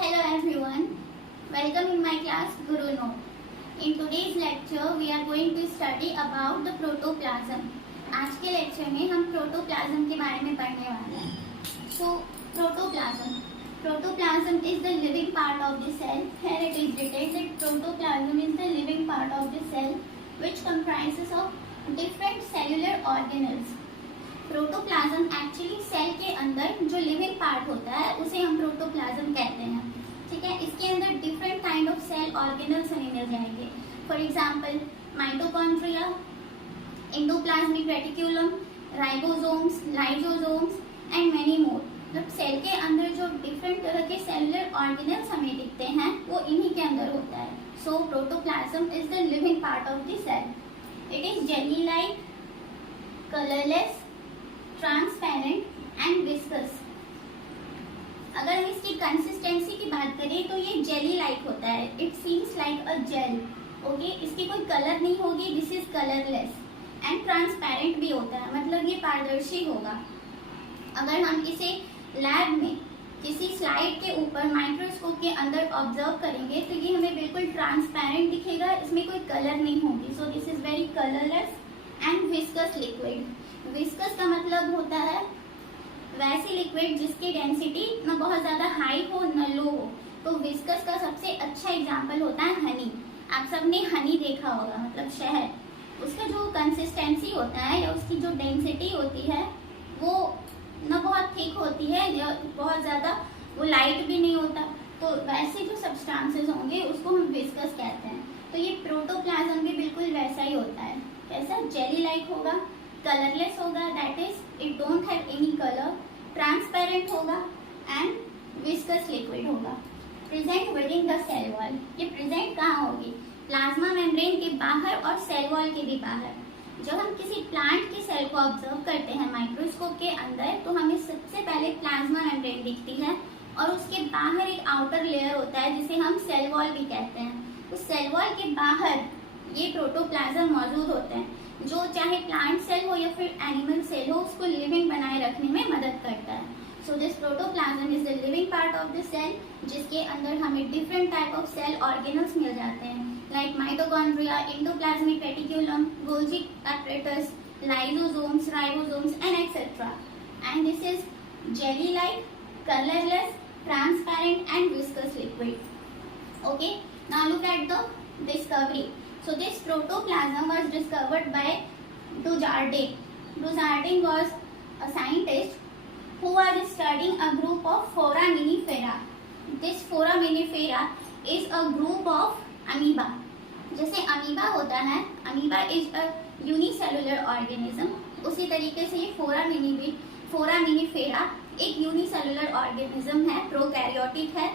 Hello everyone, welcome in my class Guru Note. In today's lecture we are going to study about the protoplasm. आज के lecture में हम protoplasm के बारे में पढ़ने वाले हैं. So protoplasm is the living part of the cell. Here it is written that protoplasm is the living part of the cell which comprises of different cellular organelles. Protoplasm actually cell के अंदर जो living part होता है उसे हम protoplasm कहते हैं. ठीक है, इसके अंदर different kind of cell organelles हमें मिल जाएंगे. For example mitochondria, endoplasmic reticulum, ribosomes, lysosomes and many more. मतलब सेल के अंदर जो डिफरेंट तरह के सेलुलर ऑर्गेनल्स हमें दिखते हैं वो इन्हीं के अंदर होता है. So protoplasm is the living part of the cell. It is jelly like, colourless, transparent and viscous. अगर हम इसकी कंसिस्टेंसी की बात करें तो ये जेली लाइक होता है. It seems like a gel. Okay, इसकी कोई कलर नहीं होगी. This is colourless and transparent भी होता है, मतलब ये पारदर्शी होगा. अगर हम इसे लैब में किसी स्लाइड के ऊपर माइक्रोस्कोप के अंदर ऑब्जर्व करेंगे तो ये हमें बिल्कुल ट्रांसपेरेंट दिखेगा, इसमें कोई कलर नहीं होगी. So this is very colourless and viscous liquid. Viscous का मतलब होता है वैसी लिक्विड जिसकी डेंसिटी न बहुत ज्यादा हाई हो न लो हो. तो विस्कस का सबसे अच्छा एग्जांपल होता है हनी. आप सबने हनी देखा होगा, मतलब शहद. उसका जो कंसिस्टेंसी होता है या उसकी जो डेंसिटी होती है वो न बहुत थिक होती है या बहुत ज्यादा वो लाइट भी नहीं होता. तो वैसे जो सब्सटेंसेस होंगे उसको हम विस्कस कहते हैं. तो ये प्रोटोप्लाज्म भी बिल्कुल वैसा ही होता है. कैसा? जेली लाइक होगा, कलरलेस होगा, that is it don't have any colour, transparent होगा एंड विस्कस लिक्विड होगा. Present within the cell wall. ये प्रेजेंट कहाँ होगी? प्लाज्मा मेम्ब्रेन के बाहर और सेल वॉल के भी बाहर. जब हम किसी प्लांट की सेल को ऑब्जर्व करते हैं माइक्रोस्कोप के अंदर तो हमें सबसे पहले प्लाज्मा मेम्ब्रेन दिखती है और उसके बाहर एक आउटर लेयर होता है जिसे हम सेल वॉल भी कहते हैं. उस सेल वॉल के बाहर ये प्रोटोप्लाज्म मौजूद होते हैं जो चाहे प्लांट सेल हो या फिर एनिमल सेल हो उसको लिविंग बनाए रखने में मदद करता है. So this protoplasm is the living part of the cell जिसके अंदर हमें different type of cell organelles मिल जाते हैं like mitochondria, endoplasmic reticulum, Golgi apparatus, lysosomes, ribosomes and etcetera. And this is jelly like, colourless, transparent and viscous liquid. Okay, now look at the discovery. So this protoplasm was discovered by Dujardin. Dujardin was a scientist who was studying a group of foraminifera. This foraminifera is a group of amoeba. जैसे amoeba होता है, amoeba is a unicellular organism, उसी तरीके से ये फोरामिनीफेरा एक unicellular organism है, prokaryotic है,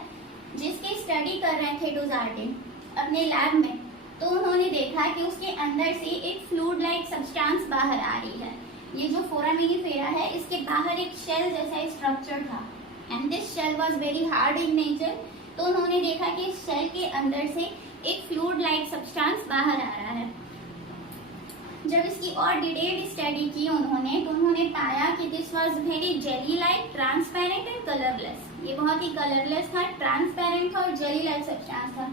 जिसकी स्टडी कर रहे थे डुजार्डिन अपने लैब में. तो उन्होंने देखा कि उसके अंदर से एक फ्लूइड लाइक सब्सटेंस बाहर आ रही है. ये जो फोरामिनीफेरा है इसके बाहर एक शेल जैसा स्ट्रक्चर था and this shell was very hard in nature. तो उन्होंने देखा कि इस शेल के अंदर से एक फ्लूइड लाइक सब्सटेंस बाहर आ रहा है. जब इसकी और डिटेल्ड स्टडी की उन्होंने तो उन्होंने पाया कि this was very jelly like, transparent and colourless. ये बहुत ही कलरलेस था, ट्रांसपेरेंट था और जेली लाइक सब्सटेंस था,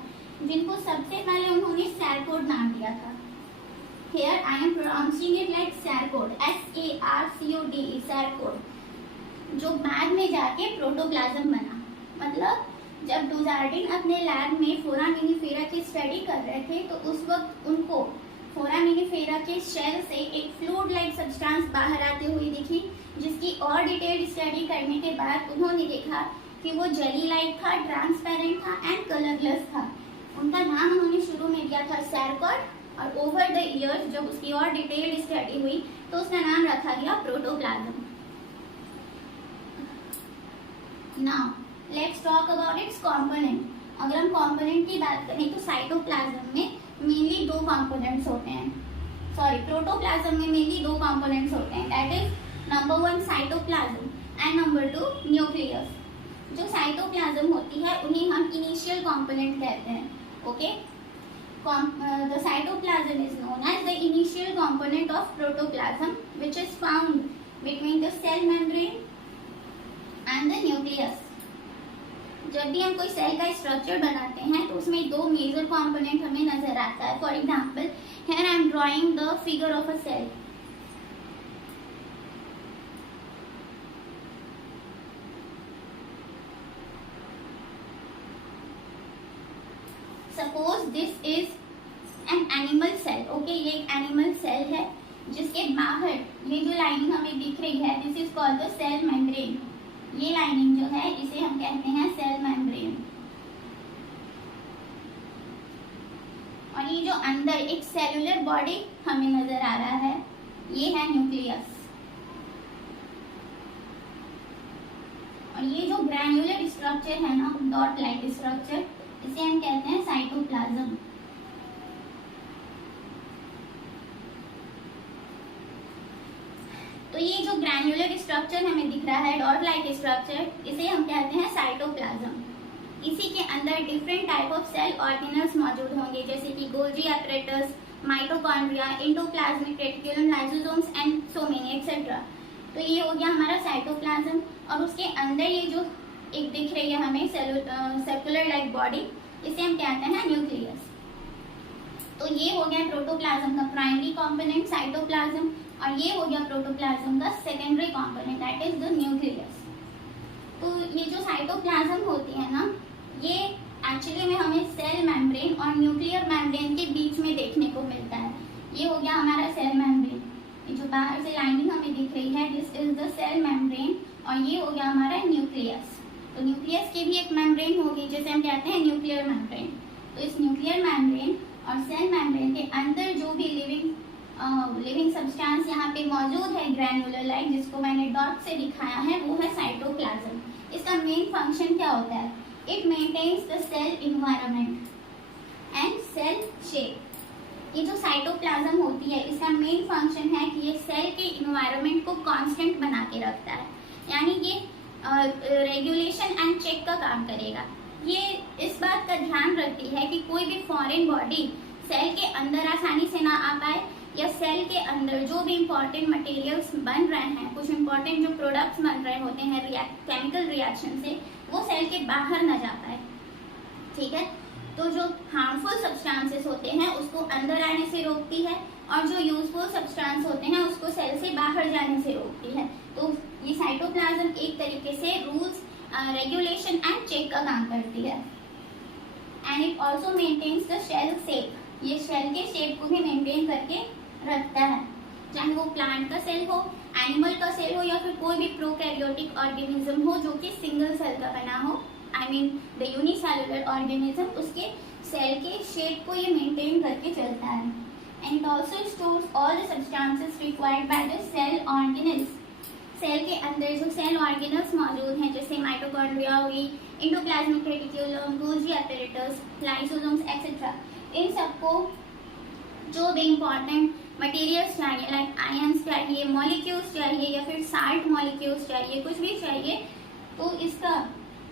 जिनको सबसे पहले उन्होंने सैरकोड नाम दिया था. Here I am pronouncing it like सैरकोड, SARCODE, सैरकोड, जो बाद में जाके प्रोटोप्लाज्म बना. मतलब जब डुजार्डिन अपने लैब में फोरामिनीफेरा की स्टडी कर रहे थे तो उस वक्त उनको फोरामिनीफेरा के शेल से एक फ्लूइड लाइक सब्सटेंस बाहर आते हुए दिखी, जिसकी और डिटेल्ड स्टडी करने के बाद उन्होंने देखा कि वो जेली लाइक था, ट्रांसपेरेंट था एंड कलरलेस था. उनका नाम उन्होंने शुरू में दिया था सैरकोड और ओवर द इयर्स जब उसकी और डिटेल्ड स्टडी हुई तो उसका नाम रखा गया protoplasm. Now let's talk about it's component. अगर हम कंपोनेंट की बात करें तो साइटोप्लाज्म में मेनली दो कंपोनेंट्स होते हैं. प्रोटोप्लाज्म में मेनली दो कंपोनेंट्स होते हैं, that is number 1 cytoplasm and number 2 nucleus. जो साइटोप्लाज्म होती है उन्हें हम इनिशियल कंपोनेंट कहते हैं. Okay, the cytoplasm is known as the initial component of protoplasm which is found between the cell membrane and the nucleus. जब भी हम कोई सेल का स्ट्रक्चर बनाते हैं तो उसमें दो मेजर कंपोनेंट हमें नजर आता है. For example, here I am drawing the figure of a cell. Suppose this is an animal cell. Okay, ये एक एनिमल सेल है जिसके बाहर ये जो लाइनिंग हमें दिख रही है, this is called the cell membrane. ये लाइनिंग जो है इसे हम कहते हैं सेल मेम्ब्रेन. और ये जो अंदर एक सेलुलर बॉडी हमें नजर आ रहा है, ये है न्यूक्लियस. और ये जो ग्रैन्युलर स्ट्रक्चर है ना, डॉट लाइक स्ट्रक्चर, इसे हम कहते हैं साइटोप्लाज्म. तो ये जो ग्रैन्युलर स्ट्रक्चर हमें दिख रहा है, डॉट लाइक स्ट्रक्चर, इसे हम कहते हैं साइटोप्लाज्म. इसी के अंदर different type of cell organelles मौजूद होंगे, जैसे कि Golgi apparatus, mitochondria, endoplasmic reticulum, lysosomes and so many etcetera. तो ये हो गया हमारा साइटोप्लाज्म. और उसके अंदर ये जो एक दिख रही है हमें सर्कुलर लाइक बॉडी, इसे हम कहते हैं न्यूक्लियस. तो ये हो गया प्रोटोप्लाज्म का प्राइमरी कंपोनेंट साइटोप्लाज्म, और ये हो गया प्रोटोप्लाज्म का secondary component, that is the nucleus. तो ये जो साइटोप्लाज्म होती है ना, ये एक्चुअली में हमें सेल मेम्ब्रेन और न्यूक्लियर मेम्ब्रेन के बीच में देखने को मिलता है. ये हो गया हमारा सेल मेम्ब्रेन. ये जो बाहर से लाइनिंग हमें दिख रही है, this is the cell membrane. और ये हो गया हमारा न्यूक्लियस. तो न्यूक्लियस की भी एक मेम्ब्रेन होगी जिसे हम कहते हैं न्यूक्लियर मेम्ब्रेन. तो इस न्यूक्लियर मेम्ब्रेन और सेल मेम्ब्रेन के अंदर जो भी लिविंग सब्सटेंस यहाँ पे मौजूद है ग्रैन्युलर लाइक, जिसको मैंने डॉट से दिखाया है, वो है साइटोप्लाज्म. इसका मेन फंक्शन क्या होता है? It maintains the cell environment and cell shape. ये जो साइटोप्लाज्म होती है, इसका मेन फंक्शन है कि ये सेल के इन्वायरमेंट को कांस्टेंट बना के रखता है. यानी ये रेगुलेशन एंड चेक का काम करेगा. ये इस बात का ध्यान रखती है कि कोई भी फॉरेन बॉडी सेल के अंदर आसानी से ना आ पाए, या सेल के अंदर जो भी इम्पोर्टेंट मटेरियल्स बन रहे हैं, कुछ इम्पोर्टेंट जो प्रोडक्ट्स बन रहे होते हैं केमिकल रिएक्शन से, वो सेल के बाहर ना जा पाए. ठीक है. तो जो हार्मफुल सब्सटेंसेस होते हैं उसको अंदर आने से रोकती है, और जो यूजफुल सब्सटेंस होते हैं उसको सेल से बाहर जाने से रोकती है. तो ये साइटोप्लाज्म एक तरीके से रूल्स, रेगुलेशन एंड चेक का काम करती है. And it also maintains the shell shape. ये शेल के शेप को भी मेंटेन करके रखता है, चाहे वो प्लांट का सेल हो, एनिमल का सेल हो, या फिर कोई भी प्रोकैरियोटिक ऑर्गेनिज्म हो जो कि सिंगल सेल का बना हो, I mean the unicellular organism, उसके सेल के शेप को ये मेंटेन करके चलता है. And it also stores all the substances required by the cell organelles. Cell के अंदर जो सेल ऑर्गेनल्स मौजूद हैं, जैसे माइटोकॉन्ड्रिया हुई, endoplasmic reticulum, Golgi apparatus, lysosomes etcetera, इन सबको जो भी इम्पोर्टेंट मटेरियल्स चाहिए, लाइक आयंस चाहिए, मॉलिक्यूल्स चाहिए, या फिर साल्ट मॉलिक्यूल्स चाहिए, कुछ भी चाहिए, तो इसका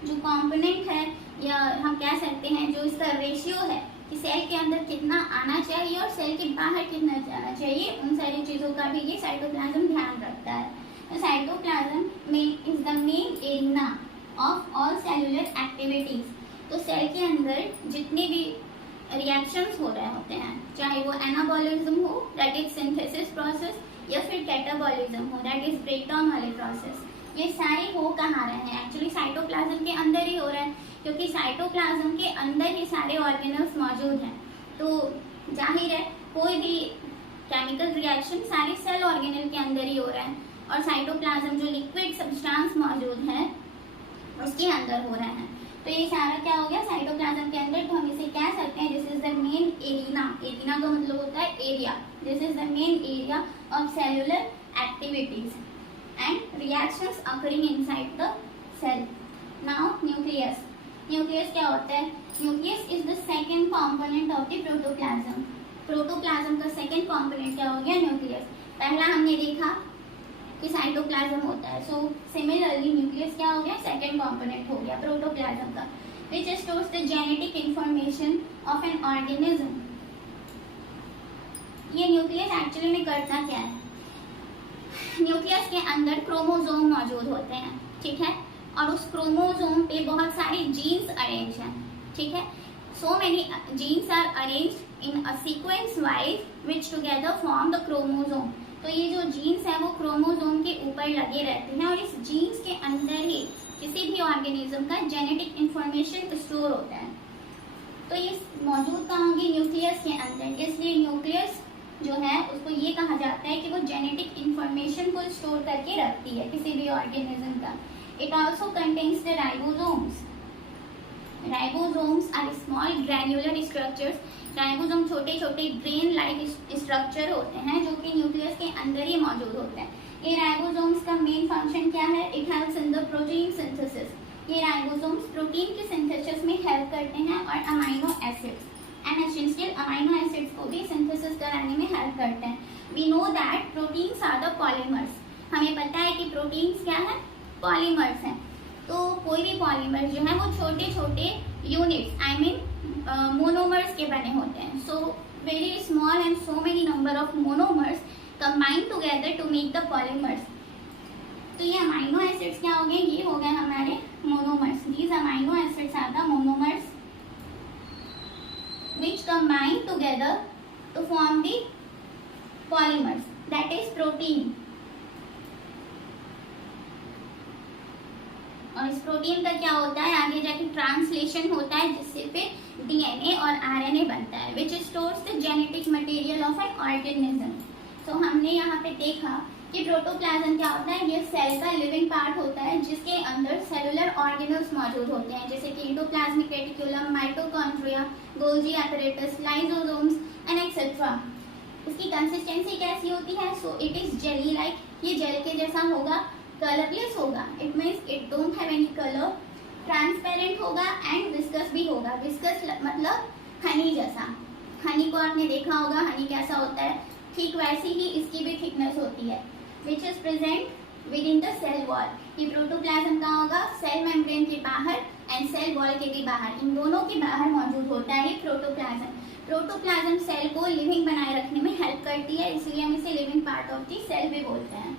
जो कंपोनेंट है, या हम कह सकते हैं जो इसका रेशियो है कि सेल के अंदर कितना आना चाहिए और सेल के बाहर कितना जाना चाहिए, उन सारी चीज़ों का भी ये साइटोप्लाज्म ध्यान रखता है. तो साइटोप्लाज्म में is the main area of all cellular activities. तो सेल के अंदर जितने भी रिएक्शंस हो रहे होते हैं, चाहे वो एनाबॉलिज्म हो, दैट इज सिंथेसिस प्रोसेस, या फिर कैटाबॉलिज्म हो, दैट इज ब्रेकडाउन वाले प्रोसेस, ये सारे हो कहाँ रहे हैं? एक्चुअली साइटोप्लाज्म के अंदर ही हो रहे हैं, क्योंकि साइटोप्लाज्म के अंदर ही सारे ऑर्गेनल्स मौजूद हैं. तो जाहिर है कोई भी केमिकल रिएक्शन सारे सेल ऑर्गेनल के अंदर ही हो रहे हैं, और साइटोप्लाज्म जो लिक्विड सब्सटेंस मौजूद है उसके अंदर हो रहे हैं. तो ये सारा क्या हो गया साइटोप्लाज्म के अंदर. तो हम इसे कह सकते हैं this is the main area. Area का मतलब होता है area. This is the main area of cellular activities and reactions occurring inside the cell. Now nucleus. Nucleus क्या होता है? Nucleus is the second component of the protoplasm. Protoplasm का second component क्या हो गया? न्यूक्लियस. पहला हमने देखा कि साइटोप्लाज्म होता है, सो सिमिलरली न्यूक्लियस क्या हो गया? सेकेंड कंपोनेंट हो गया प्रोटोप्लाज्म का, which stores the genetic information of an organism. ये न्यूक्लियस एक्चुअली में करता क्या है? न्यूक्लियस के अंदर क्रोमोसोम मौजूद होते हैं, ठीक है, और उस क्रोमोसोम पे बहुत सारे जीन अरेंज है, ठीक है। So many genes are arranged in a sequence wise which together form the chromosome. तो ये जो जीन्स है वो क्रोमोसोम के ऊपर लगे रहते हैं और इस जीन्स के अंदर ही किसी भी ऑर्गेनिज्म का जेनेटिक इंफॉर्मेशन स्टोर होता है। तो ये मौजूद कहाँ होगी? न्यूक्लियस के अंदर। इसलिए न्यूक्लियस जो है उसको ये कहा जाता है कि वो जेनेटिक इंफॉर्मेशन को स्टोर करके रखती है किसी भी ऑर्गेनिज्म का। It also contains the ribosomes. Ribosomes are small granular structures. Ribosome छोटे छोटे ब्रेन लाइक स्ट्रक्चर होते हैं जो कि न्यूक्लियस के अंदर ही मौजूद होते हैं। ये राइबोसोम्स का मेन फंक्शन क्या है? It helps in the protein synthesis. ये राइबोसोम्स प्रोटीन के सिंथेसिस में हेल्प करते हैं और amino acids and essential amino acids को भी सिंथेसिस कराने में हेल्प करते हैं। We know that proteins are the polymers. हमें पता है कि प्रोटीन्स क्या है? पॉलीमर्स हैं। तो कोई भी पॉलीमर जो है वो छोटे छोटे यूनिट्स आई मीन मोनोमर्स के बने होते हैं। So very small and so many number of monomers combine together to make the polymers. तो ये अमाइनो एसिड्स क्या हो गए? ये हो गए हमारे monomers. These amino acids are the monomers which combine together to form the polymers, that is protein। और इस प्रोटीन का क्या होता है? आगे जाके ट्रांसलेशन होता है जिससे फिर डीएनए और आरएनए बनता है which stores the genetic material of an organism। तो हमने यहाँ पे देखा कि प्रोटोप्लाज्म क्या होता है? ये सेल का लिविंग पार्ट होता है जिसके अंदर सेलुलर ऑर्गेनल्स मौजूद होते हैं जैसे कि endoplasmic reticulum, mitochondria, Golgi apparatus, lysosomes and etcetera. इसकी कंसिस्टेंसी कैसी होती है? So it is jelly like. ये जेल के जैसा होगा, कलरलेस होगा। It means it don't have any colour. Transparent होगा एंड विस्कस भी होगा। विस्कस मतलब हनी जैसा। हनी को आपने देखा होगा, हनी कैसा होता है, ठीक वैसी ही इसकी भी थिकनेस होती है। Which is present within the cell wall. ये प्रोटोप्लाज्म कहाँ होगा? सेल मेम्ब्रेन के बाहर एंड सेल वॉल के भी बाहर, इन दोनों के बाहर मौजूद होता है प्रोटोप्लाज्म। प्रोटोप्लाज्म सेल को लिविंग बनाए रखने में हेल्प करती है, इसलिए हम इसे living part of the cell भी बोलते हैं।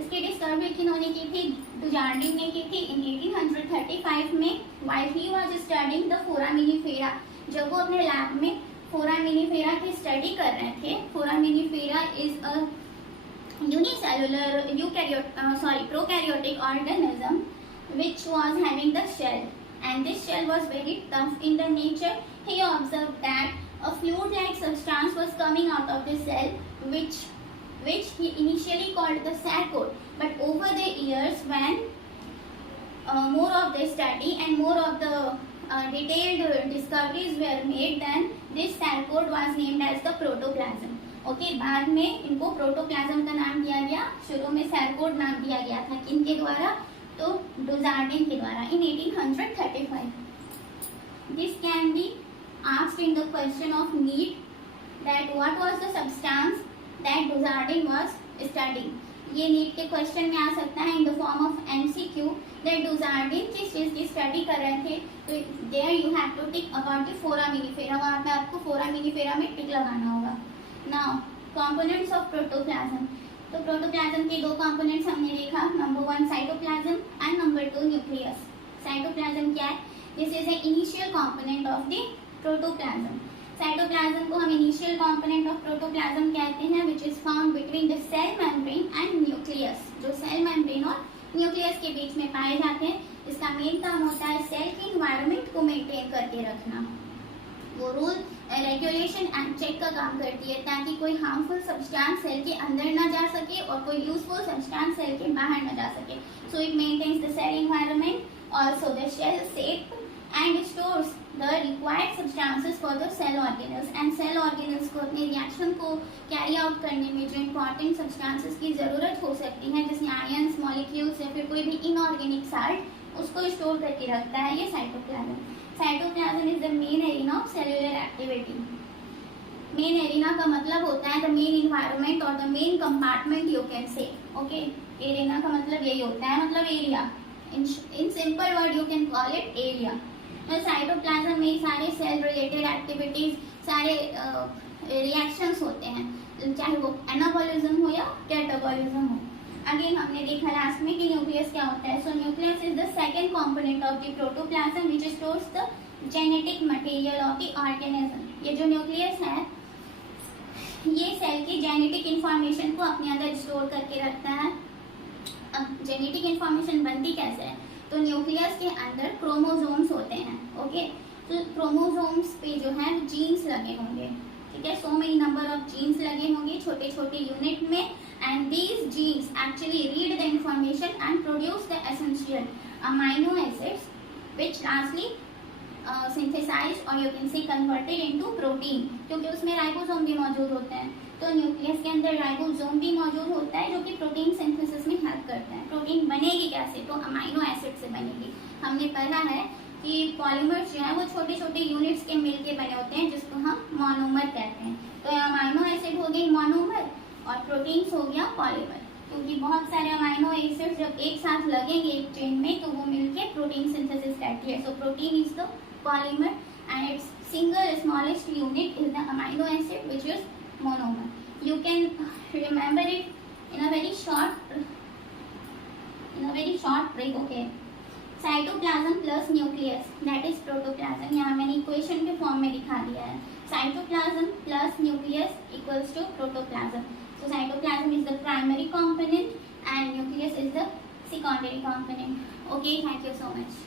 इसकी डिस्कवरी किन्होंने की थी? डुजार्डिन ने की थी इन 1835 में while he was studying the foraminifera. जब वो अपने लैब में फोरामिनीफेरा की स्टडी कर रहे थे। Foraminifera is a unicellular prokaryotic organism which was having the shell, and this shell was very tough in the nature. He observed that a fluid like substance was coming out of the cell which he initially called the sarcode, but over the years when more of the study and more of the detailed discoveries were made, then this sarcode was named as the protoplasm. Okay, बाद में इनको protoplasm का नाम दिया गया। शुरू में सैरकोड नाम दिया गया था किनके द्वारा? तो डुजार्डिन के द्वारा in 1835। This can be asked in the question of NEET that what was the substance that Dujardin was studying. ये नीट के क्वेश्चन में आ सकता है in the form of MCQ that Dujardin किस चीज की स्टडी कर रहे थे। तो there you have to tick about the foraminifera. वहाँ पे आपको फोरामिनीफेरा में टिक लगाना होगा। Now components of protoplasm. तो प्रोटोप्लाज्म के दो कंपोनेंट्स हमने देखा, number 1 cytoplasm and number 2 nucleus. Cytoplasm क्या है? This is a initial component of the protoplasm. Cytoplasm को हम इनिशियल कंपोनेंट ऑफ प्रोटोप्लाज्म कहते हैं which is found between the cell membrane and nucleus, जो सेल मेम्ब्रेन और न्यूक्लियस के बीच में पाए जाते हैं। इसका मेन काम होता है सेल के इन्वायरमेंट को मेंटेन करके रखना। वो रूल रेगुलेशन एंड चेक का काम करती है ताकि कोई हार्मफुल सब्सटेंस सेल के अंदर ना जा सके और कोई यूजफुल सब्सटेंस सेल के बाहर ना जा सके। So it maintains the cell environment, also the cell shape and stores the required substances for the cell organelles. And cell organelles को अपने रिएक्शन को कैरी आउट करने में जो इंपॉर्टेंट सब्सटेंसेस की जरूरत हो सकती है जैसे आयंस, मॉलिक्यूल्स या फिर कोई भी इनऑर्गेनिक साल्ट, उसको स्टोर करके रखता है ये cytoplasm. Cytoplasm is the main arena of cellular activity. Main arena का मतलब होता है द मेन इन्वायरमेंट और the main compartment you can से। ओके, एरिना का मतलब यही होता है, मतलब area. In simple word you can call it area. Cytoplasm में सारे सेल रिलेटेड एक्टिविटीज, सारे रिएक्शंस होते हैं, चाहे वो एनाबॉलिज्म हो या कैटाबॉलिज्म हो। अगेन हमने देखा लास्ट में कि न्यूक्लियस क्या होता है. सो nucleus is the second component of the protoplasm which stores the genetic material of the organism. ये जो न्यूक्लियस है ये सेल की जेनेटिक इंफॉर्मेशन को अपने अंदर स्टोर करके रखता है. अब जेनेटिक इंफॉर्मेशन बनती कैसे है? तो न्यूक्लियस के अंदर क्रोमोसोम्स होते हैं. ओके, तो क्रोमोसोम्स पे जो है जीन्स लगे होंगे. ठीक है, so many number of genes लगे होंगे छोटे छोटे यूनिट में, and these genes actually read the information and produce the essential amino acids which lastly synthesized और you can say converted into protein, क्योंकि उसमें राइबोसोम भी मौजूद होते हैं. तो न्यूक्लियस के अंदर राइबोसोम भी मौजूद होता है जो कि प्रोटीन सिंथेसिस में हेल्प करता है. प्रोटीन बनेगी कैसे? तो अमाइनो एसिड से बनेगी. हमने पढ़ा है कि पॉलीमर्स जो है वो छोटे छोटे यूनिट्स के मिलके बने होते हैं जिसको हम मोनोमर कहते हैं. तो अमाइनो एसिड हो गई मोनोमर और प्रोटीन्स हो गया पॉलीमर, क्योंकि बहुत सारे अमाइनो एसिड्स जब एक साथ लगेंगे एक चेन में तो वो मिलके प्रोटीन सिंथेसिस करती है. So protein is the polymer and its single smallest unit is the amino acid which is monomer. You can remember it in a very short break. Okay, cytoplasm plus nucleus, that is protoplasm. यहाँ मैंने equation के form में दिखा दिया है. cytoplasm plus nucleus equals to protoplasm. So cytoplasm is the primary component and nucleus is the secondary component. Okay, thank you so much.